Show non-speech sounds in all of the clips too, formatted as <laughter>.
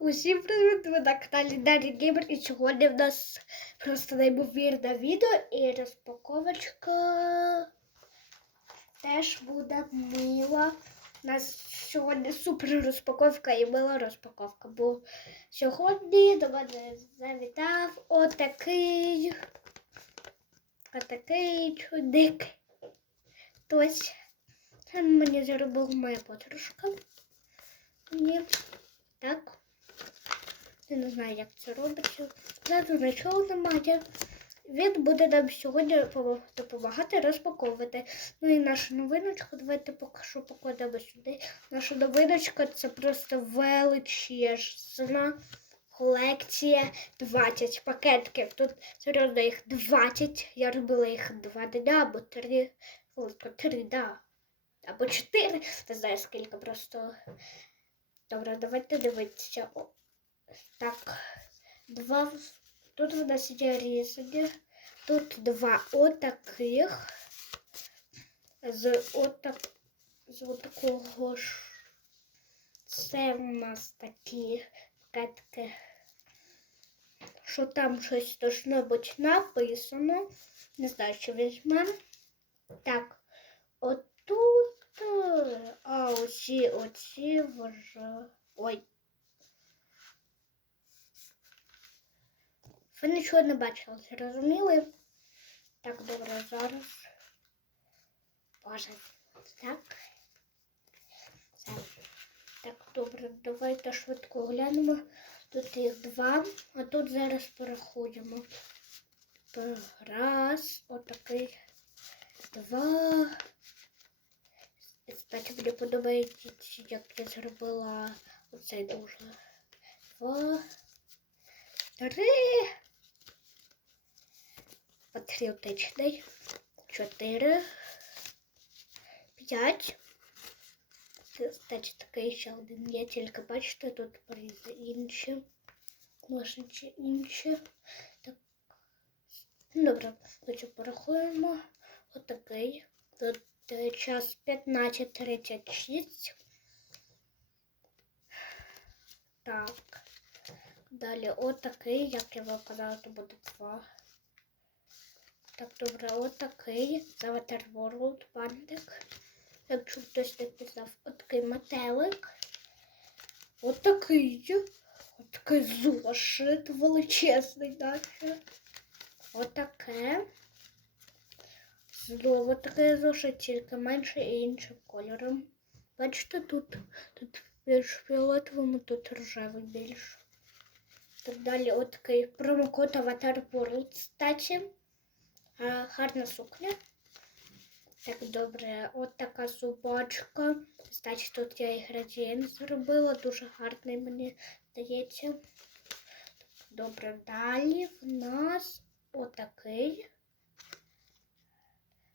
Усім привіт! Ви на каналі Дарі Геймер і сьогодні в нас просто неймовірне відео і розпаковочка теж буде мила. У нас сьогодні супер розпаковка і мила розпаковка. Бо сьогодні до мене завітав отакий отакий чудик. Хтось це мені зробив моя подружка. Так. Я не знаю, як це робиться. Зразу нічого немає. Він буде нам сьогодні допомагати розпаковувати. Ну і нашу новиночку, давайте поки покладемо сюди. Наша новиночка це просто величезна колекція 20 пакетків. Тут серйозно їх 20. Я робила їх два дня або три. Ой, то три, да. Або чотири. Не знаю скільки просто. Добре, давайте дивитися. Так, два. Тут в нас є різання. Тут два отаких. З отак. З отакого ж. Це у нас такі пакетки. Що там щось должно бути написано. Не знаю, що візьмемо. Так, отут. е, А оці, оці вже. Ой. Ви нічого не бачили, зрозуміли? Так, добре, зараз. Боже, так. Так, добре, давайте швидко глянемо. Тут їх два, а тут зараз порахуємо. Раз, отакий, два. Кстати, мені подобається, як я зробила оцей дуже. Два. Три. Патріотичний. Чотири. П'ять. Це, Кстати, такий ще один є, тільки бачите, тут порізи інші. Може інші. Так. Добре, потім порахуємо. Отакий. Тут е, час 15.36. Так. Далі отакий, як я вам казала, то буде два. Так, добре, отакий. Це Waterworld бантик. Якщо хтось не писав, отакий метелик. Отакий. Отакий зошит величезний наче. Отаке. Знову таке зошит, тільки менше і іншим кольором. Бачите, тут, тут більш фіолетовим, тут рожевий більш. Так далі, от такий промокод Avatar World, кстати. А, гарна сукня. Так, добре, от така собачка. Кстати, тут я інгредієнт зробила, дуже гарний мені здається. Добре, далі в нас отакий.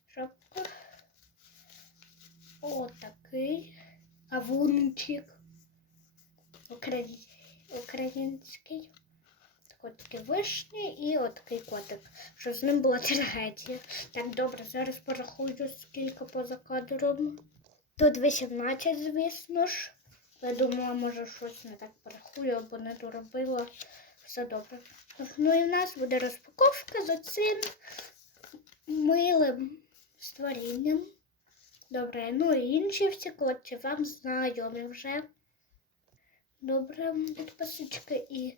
Шапка. Отакий. Кавунчик. Украї- Український. Такі вишні і от такий котик. Що з ним була трагедія. Так, добре, зараз порахую, скільки поза кадром. Тут 18, звісно ж. Я думала, може щось не так порахую або не доробила. Все добре. Ну і в нас буде розпаковка з цим милим створінням. Добре, ну і інші всі колекції вам знайомі вже. Добре, підписочки і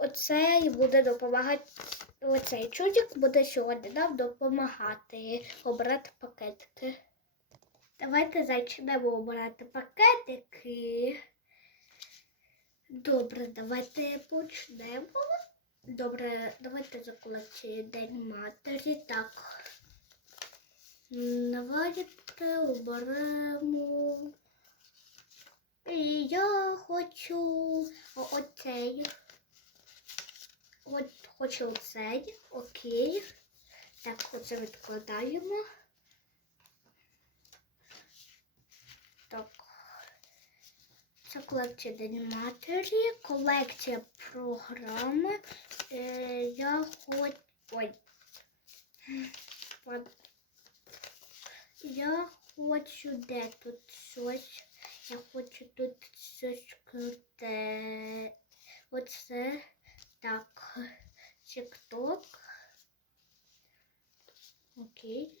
оцей буде допомагати. Оцей чудик буде сьогодні нам допомагати обрати пакетики. Давайте зачнемо обирати пакетики. Добре, давайте почнемо. Добре, давайте за День Матері. Так. Давайте оберемо. І я хочу оцей. От хочу оцей. Окей. Так, оце відкладаємо. Так. Це колекція День матері, колекція програми. Е, Ой. Я хочу де тут щось. Я хочу тут щось круте. Оце так. Тік-ток. Окей.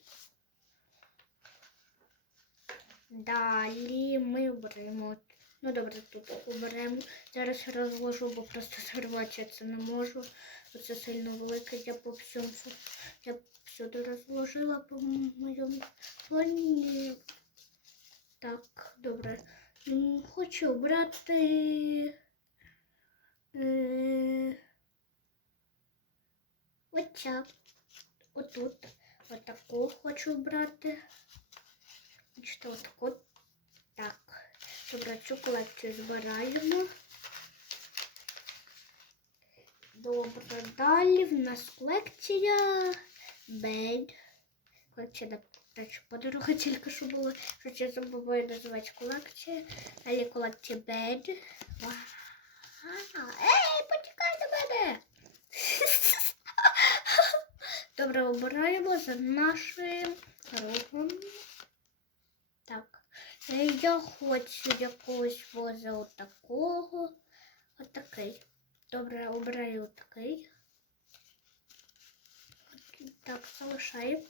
Далі ми беремо. Ну добре, тут оберемо. Зараз розложу, бо просто <laughs> зірвати це не можу. Оце сильно велике. Я по всьому. Я всюди розложила по моєму фоні. Так, добре. Хочу брати. Е, оця. Отут. Отаку хочу брати. Значить, отаку. Так. Добре, цю колекцію збираємо. Добре, далі в нас колекція Бейд. Колекція теж подорога тільки що було. Що я забуваю називати колекція. Далі колекція Бейд. Вау. Ей, почекай на мене! Добре, обираємо за нашим рогом. Так. Е, Я хочу якогось воза отакого. Отакий. Добре, обираю отакий. Так, залишаємо.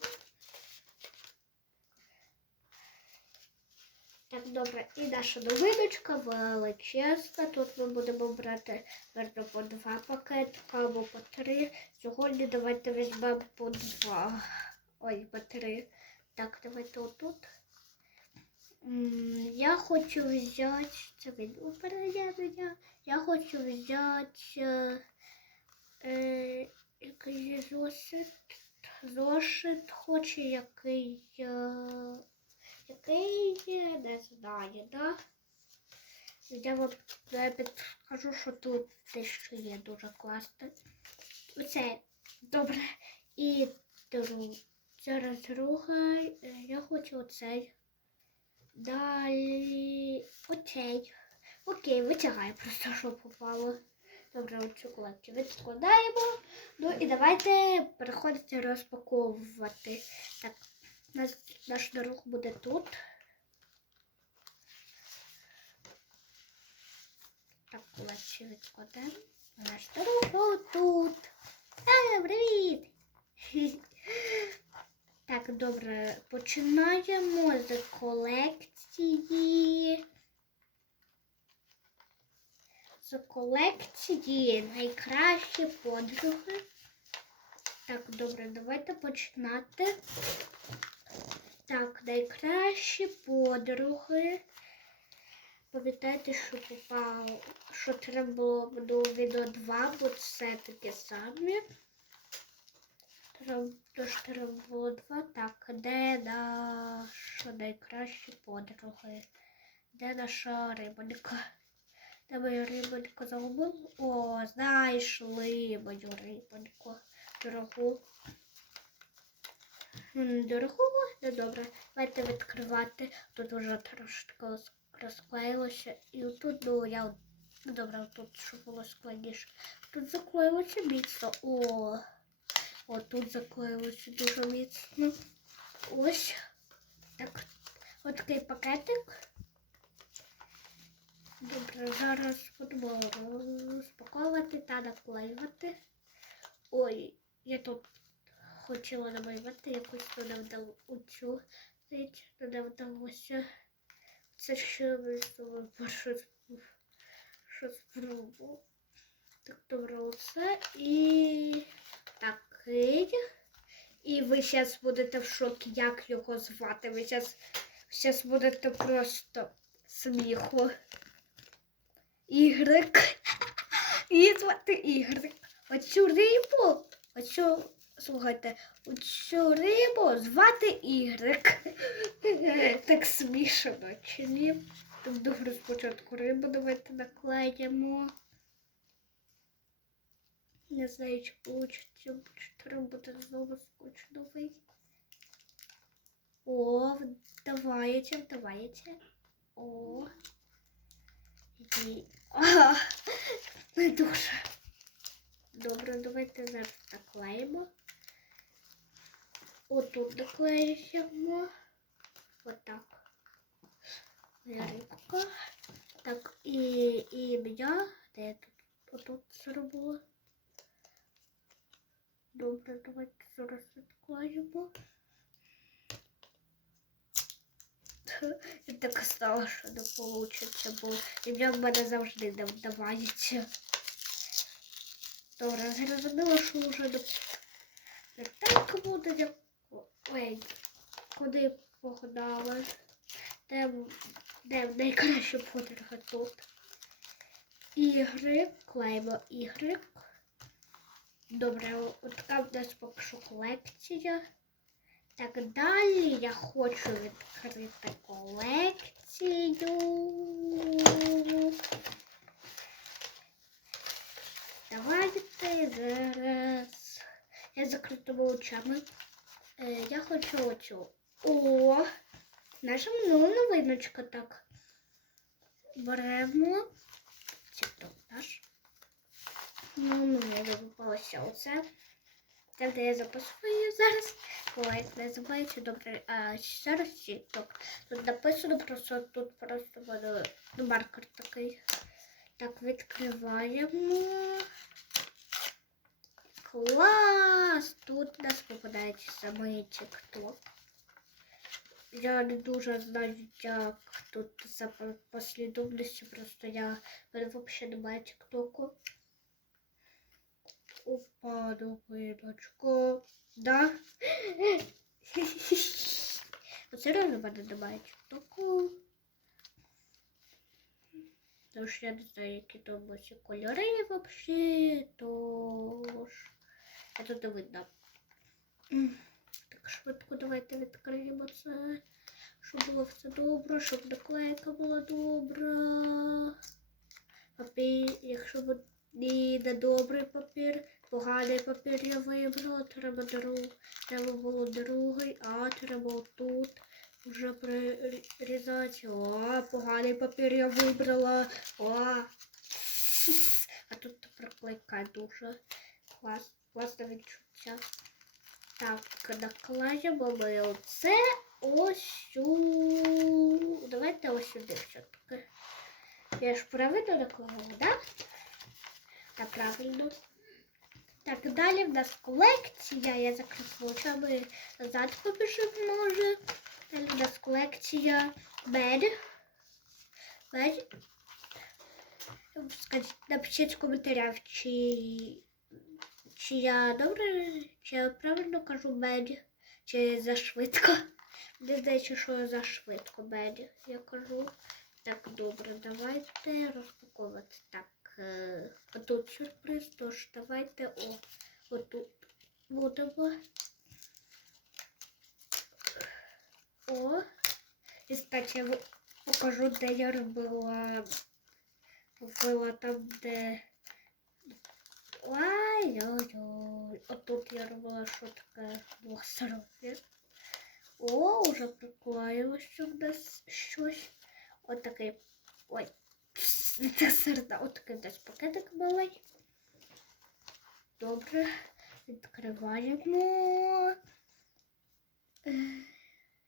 Так, добре. І наша новиночка величезна. Тут ми будемо брати верно по два пакетика або по три. Сьогодні давайте візьмемо по два. Ой, по три. Так, давайте отут. Я хочу взяти, це він упереджає мене. Я хочу взяти е, е, якийсь зошит. Зошит хочу який. Е, який не знаю, да? Я вам я підкажу, що тут дещо є дуже класне. Оце добре. І друг. Зараз друга. е, Я хочу оцей. Далі оцей. Окей, витягаю просто, що попало. Добре, оцю колекцію відкладаємо. Ну і давайте переходити розпаковувати. Так, наш, наш дорог буде тут. Так, колекцію відкладемо. Наш дорог тут. А, привіт! <laughs> Так, добре, починаємо з колекції. З колекції найкращі подруги. Так, добре, давайте починати. Так, найкращі подруги. Пам'ятайте, що попав, що треба було до відео 2, бо це таке саме. Тож треба було два. Так, де наша найкращі подруги? Де наша рибонька? Де мою рибоньку загубив? О, знайшли мою рибоньку. Дорогу. Дорогу? Ну добре. Давайте відкривати. Тут вже трошки розклеїлося. І тут, ну, я ну, добре, тут щоб було складніше. Тут заклеїлося міцно. О, о, тут заклеїлося дуже міцно. Ось. Так. Ось такий пакетик. Добре, зараз будемо розпаковувати та наклеювати. Ой, я тут хотіла намалювати якусь то не вдало цю річ, то не вдалося. Це ще перше що спробував. Так, добре, оце і такий. І ви зараз будете в шокі, як його звати. Ви зараз будете просто сміху. Ігрик. <laughs> Її звати Ігрик. Оцю рибу, оцю, слухайте, оцю рибу звати Ігрик. <laughs> Так смішно, чи ні? Добре спочатку рибу давайте наклеїмо. Не знаю, чи вийде, чи треба буде знову скучновий. О, вдавається, вдавається. О. І... А, не дуже. Добре, давайте зараз наклеїмо. Отут доклеїмо. Отак. Моя рибка. Так, і, і ім'я. Де я тут? Отут зробила. Добре, давайте зараз відклеїмо. Я так стало, що не вийде, бо ім'я в мене завжди не вдавається. Добре, зрозуміло, що вже не, так буде. Ой, куди погнали? Де, де найкраще подруга тут? Ігри, клеїмо ігри. Добре, от така в нас поки що колекція. Так далі я хочу відкрити колекцію. Давайте зараз. Я закритими очами. Е, я хочу оцю. О! Наша минула новиночка так. Беремо. Тут наш. Ну, ну, я попалася оце. Це де я записую зараз. Ой, забувайте добре. А зараз TikTok. Тут написано просто тут просто буде маркер такий. Так, відкриваємо. Клас! Тут у нас попадається самий TikTok. Я не дуже знаю, як тут за по- послідовністю, просто я мене взагалі немає тіктоку. Опа, новиночка. Да? <laughs> Оце реально в мене немає тіктоку. Тому що я не знаю, які там ці кольори взагалі, тож я тут видно. Так швидко давайте відкриємо це, щоб було все добре, щоб наклейка була добра. Папір, якщо не добрий папір, поганий папір я вибрала, треба друг, треба було другий, а треба отут вже прирізати. О, поганий папір я вибрала. О. <laughs> А тут проклейка дуже клас, класне відчуття. Так, наклеїмо ми оце ось сю. Давайте ось сюди все-таки. Я ж правильно наклеїла, так? Так, правильно. Так, далі в нас колекція. Я закріплю очами назад побіжив може. Далі в нас колекція. Бед. Скажіть, напишіть в коментарях, чи, чи я добре, чи я правильно кажу Бед, чи зашвидко. Мені здається, що я зашвидко Бед, я кажу. Так, добре, давайте розпаковувати. Так, е, отут сюрприз, тож давайте о, отут будемо. О, і кстати, я покажу, де я робила, робила там, де... Ой-ой-ой, отут я робила, що таке двостороннє. О, уже приклеїлося в нас щось. От такий. Ой. Це серда. От такий десь пакетик малий. Добре. Відкриваємо. Е,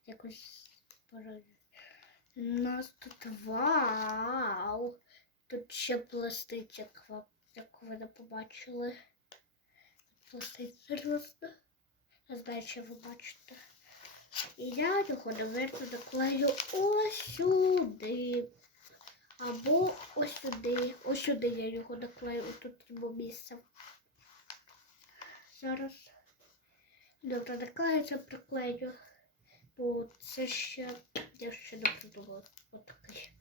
Якось боже. У нас тут вау. Тут ще блистить, як ви, не побачили. Блистить серйозно. Не знаю, чи ви бачите. І я його, наверно, наклею ось сюди. Або ось сюди. Ось сюди я його наклею, тут йому місце. Зараз. Добре, наклею приклею. Бо це ще я ще не придумала. Отакий.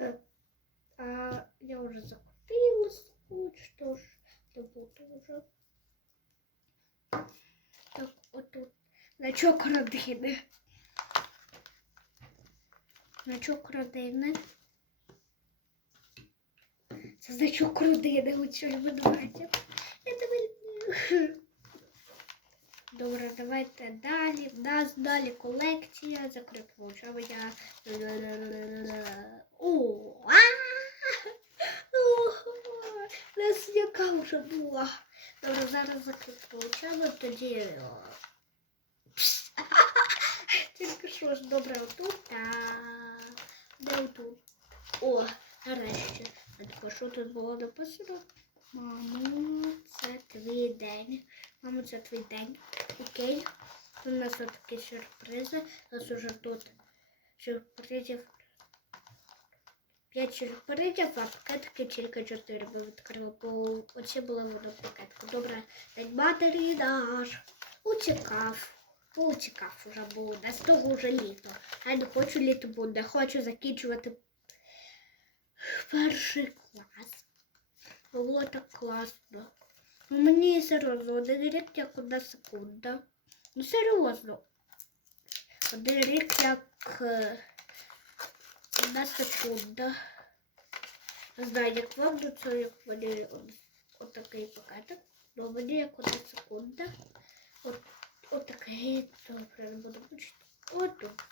Е, А я вже закупила скотч, тож не буду вже. Так, отут. Значок родини. Значок родини. Це значок родини, от що. Я тебе... Добре, давайте далі. В нас далі колекція. Закритого очами я. О! а! Нас яка вже була. Добре, зараз очами, тоді. <laughs> Тільки що ж, добре, отут. Де отут? О, нарешті. А що тут було написано? Мамо, це твій день. Мамо, це твій день. Окей. У нас тут такі сюрпризи. У нас уже тут сюрпризів. П'ять сюрпризів, а пакетки тільки чотири ми відкрили, бо оці були воно пакетки. Добре, день матері наш. Утікав. Утікав уже буде. З того вже літо. Я не хочу літо буде. Хочу закінчувати перший клас. Було так класно. Ну, мені серйозно, один рік як одна секунда. Ну серйозно. Один рік як е, одна секунда. Знаю, як вам до цього, як от- отакий пакетик. Ну, мені як одна секунда. От, отакий, добре, не буду мучити. Отут.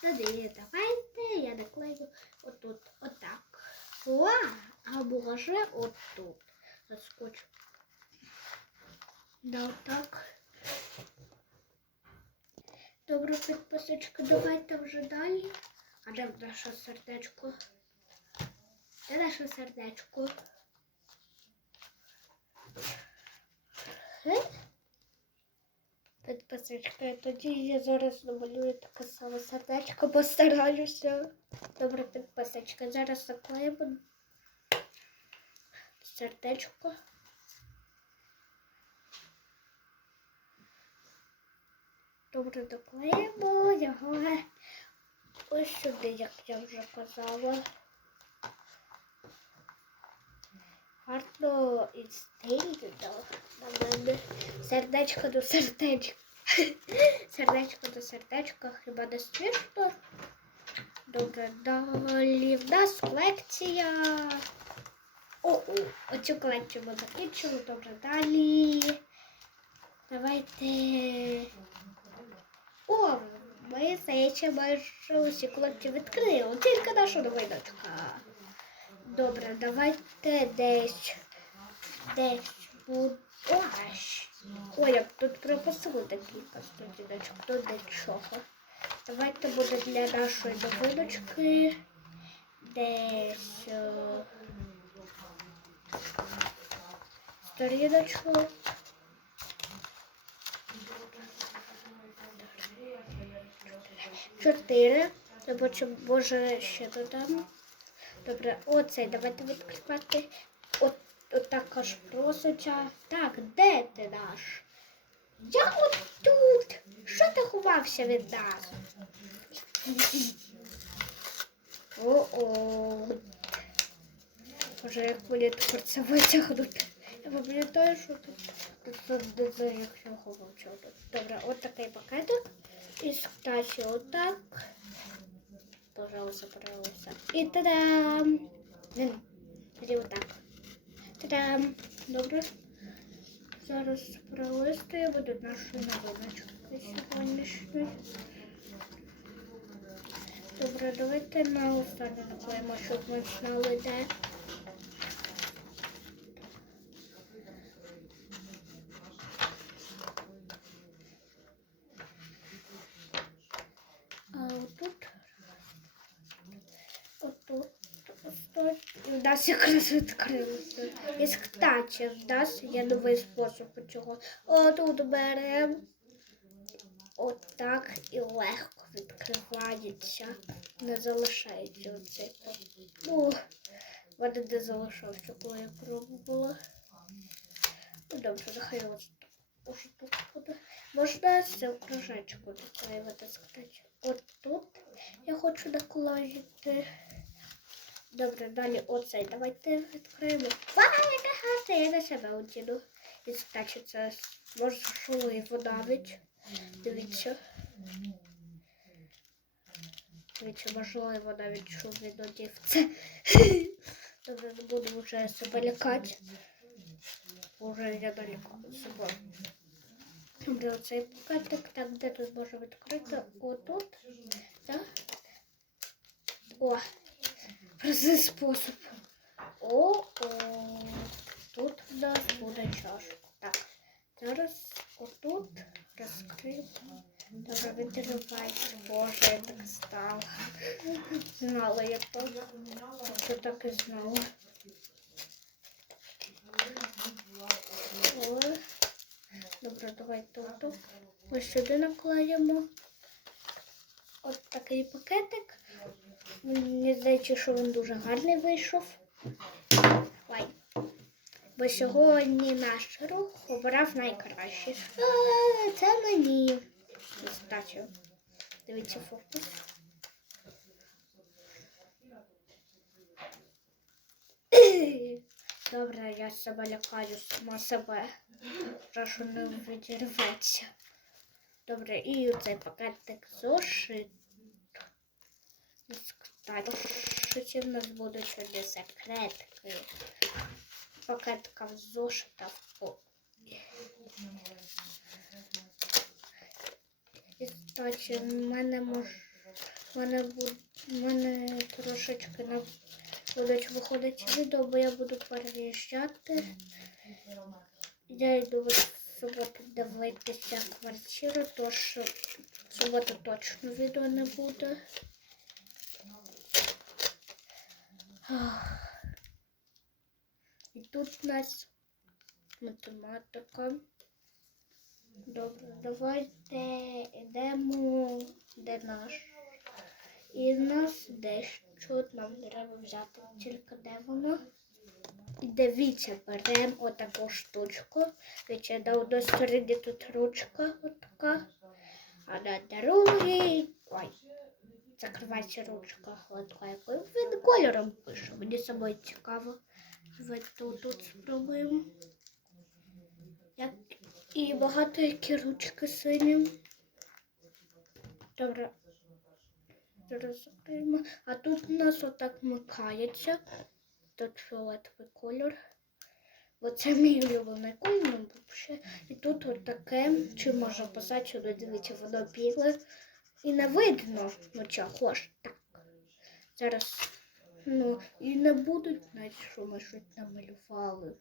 Тоді давайте я наклею отут, отак. О, а може отут. Заскочу. Да, отак. Добре, підписочка, давайте вже далі. А де наше сердечко? Де наше сердечко? Е? Підписочка, тоді я зараз намалюю таке саме сердечко, постараюся. Добре, підписочка. Зараз заклеїмо сердечко. Добре, доклеїмо його ось сюди, як я вже казала. Гарно і стильно на мене. Сердечко до сердечка. <laughs> Сердечко до сердечка, хіба не смішно? Добре, далі в нас колекція. О, о, оцю колекцію ми закінчили. Добре, далі. Давайте. О, ми здається, майже усі колекції відкрили. Тільки наша новиночка. Добре, давайте десь. Десь буде. Ой, я тут пропустила декілька сторіночок, то для чого. Давайте буде для нашої новиночки десь е, сторіночку. Чотири. Я бачу, може, ще додам. Добре, оцей давайте відкривати. От, от також просоча. Так, де ти наш? Я от тут. Що ти ховався від нас? О-о. Може, як мені тепер це витягнути. Я пам'ятаю, що тут тут тут як я ховав чого тут. Добре, от такий пакетик. І скачу отак. Пожалуйста, пожалуйста. І та-дам! Не, Тоді отак. Та-дам! Добре. Зараз пролистуємо до нашої новиночки сьогоднішньої. Добре, давайте на останню наклеїмо, щоб ми знали, де. А отут. Отут. Отут. І в нас якраз відкрилося. І кстати, в нас є новий спосіб цього. Отут беремо. Отак і легко відкривається. Не залишається оцей. Ну, мене не залишався, коли я пробувала. Ну, добре, нехай ось тут буде. Можна це кружечку наклеювати, сказати. От тут я хочу наклеїти. Добре, далі оцей. Давайте відкриємо. Ва, яка гарна, я на себе одіну. І кстати, це можливо навіть. Дивіться. Дивіться, можливо навіть що він одів це. <laughs> Добре, не буду вже себе лякати. Уже я далеко з собою. Добре, оцей пакетик, так, де тут можна відкрити? Отут. Так. О, простий спосіб. О, о, тут в нас буде чашка. Так, зараз отут розкриємо. Добре, відривай. Боже, я так стала. Знала я то. Так і знала. О. Добре, давай тут. Ось сюди накладемо. От такий пакетик. Мені здається, що він дуже гарний вийшов. Ой. Бо сьогодні наш рух обрав найкраще. Це мені. Здачу. Дивіться фокус. Добре, я себе лякаю сама себе. Прошу не відірветься. Добре, і цей пакетик зошит. Зошиті в нас будуть сьогодні секретики. Пакетка в зошита в І кстати, в мене мож... в мене буд... в мене трошечки на будуть виходити відео, бо я буду переїжджати. Я йду в суботу дивитися квартиру, тож в суботу точно відео не буде. І тут у нас математика. Добре, давайте йдемо, де наш. І в нас дещо нам треба взяти. Тільки де воно? І дивіться, беремо отаку штучку. Дивіться, на одній тут ручка отака, а на другій. Ой, закривається ручка. От якою він кольором пише. Мені самої цікаво. Давайте тут, тут спробуємо. Як... І багато які ручки сині. Добре. Зараз закриємо. А тут у нас отак вмикається. Тут фіолетовий кольор. Бо це мій улюблений кольор. І тут от таке, чи може писати, сюди дивіться, воно біле. І не видно, ну чого ж так. Зараз, ну, і не будуть, навіть, що ми щось намалювали.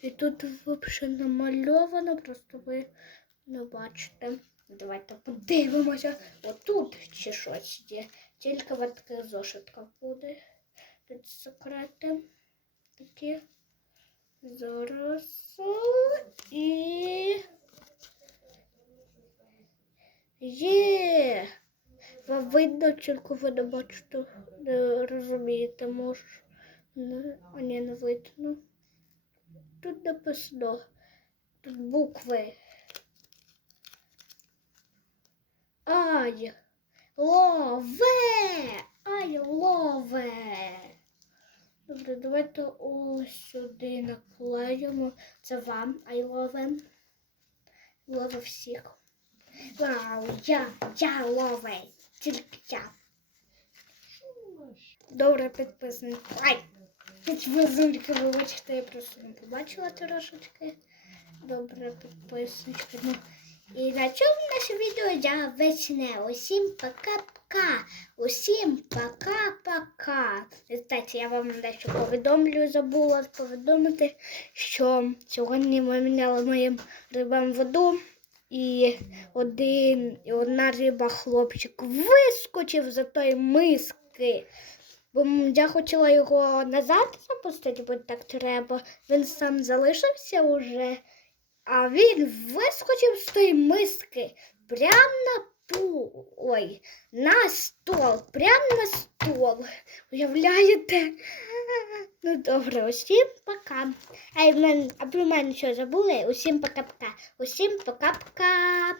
І тут взагалі намальовано, просто ви не бачите. Давайте подивимося. Отут чи щось є. Тільки в таких зошитках буде. Тут секрети такі. Зараз. І. Є. Вам видно, тільки ви не бачите, не розумієте, може. Не, а ні, не видно. Тут написано. Тут букви. Ай, лове! Ай, лове! Добре, давайте ось сюди наклеїмо. Це вам, ай лове. Лове всіх. Вау, я, я лове. Тільки я. Добре, підписник. Ай! Підписники, вибачте, я просто не побачила трошечки. Добре, підписнички. Ну, і на цьому наше відео завершене. Усім пока-пока. Усім пока-пока. Кстати, я вам дещо повідомлю, забула повідомити, що сьогодні ми міняли моїм рибам воду. І один, одна риба хлопчик вискочив за той миски. Бо я хотіла його назад запустити, бо так треба. Він сам залишився уже. А він вискочив з тої миски прямо на пу... Ой, на стол, прямо на стол. Уявляєте? Ну добре, усім пока. А, а про мене що забули? Усім пока-пока. Усім пока-пока.